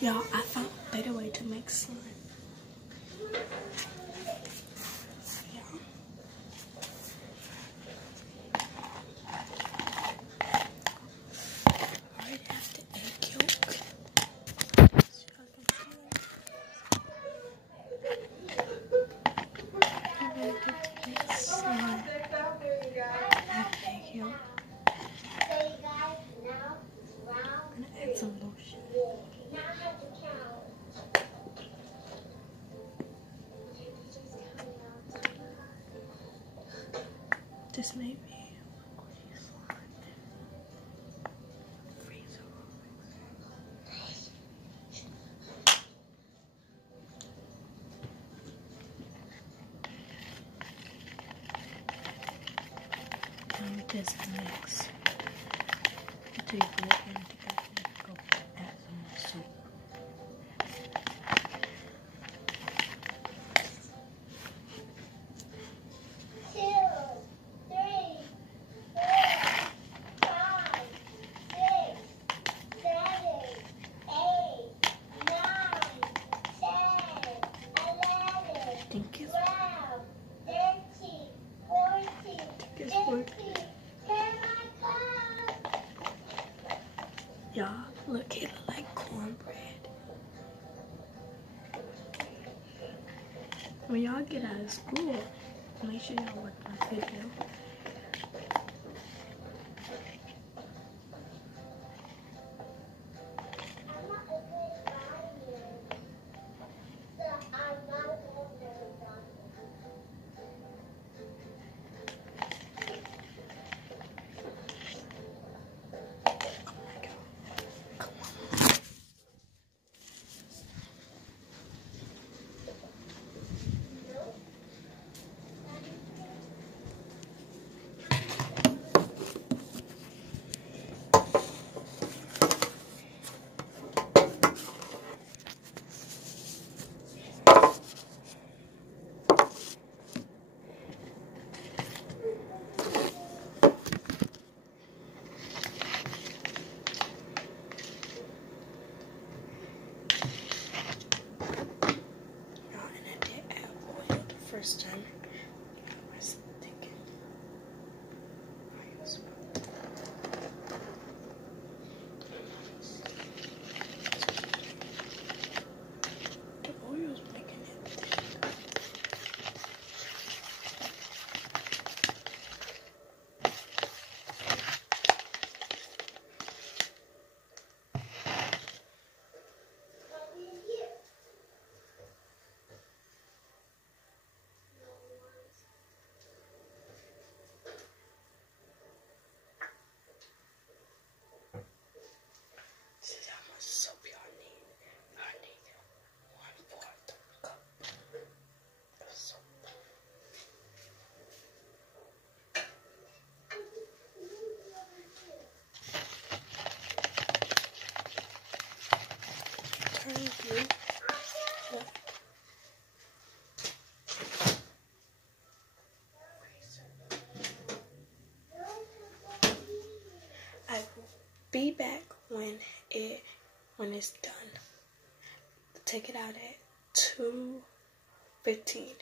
Y'all, I found a better way to make slime. I already have the egg yolk. I'm gonna get the next slime. I have the egg yolk. I'm gonna add some lotion. This may be this mix until you go in together and go add some more soup. Think it's working. Y'all, look, it look like cornbread. When y'all get out of school, make sure y'all watch my video. First time. I was thinking. The oil's making it thick. Soap y'all need. I need 1/4 cup of soap. Turn blue. I will be back when it's done. Take it out at 2:15.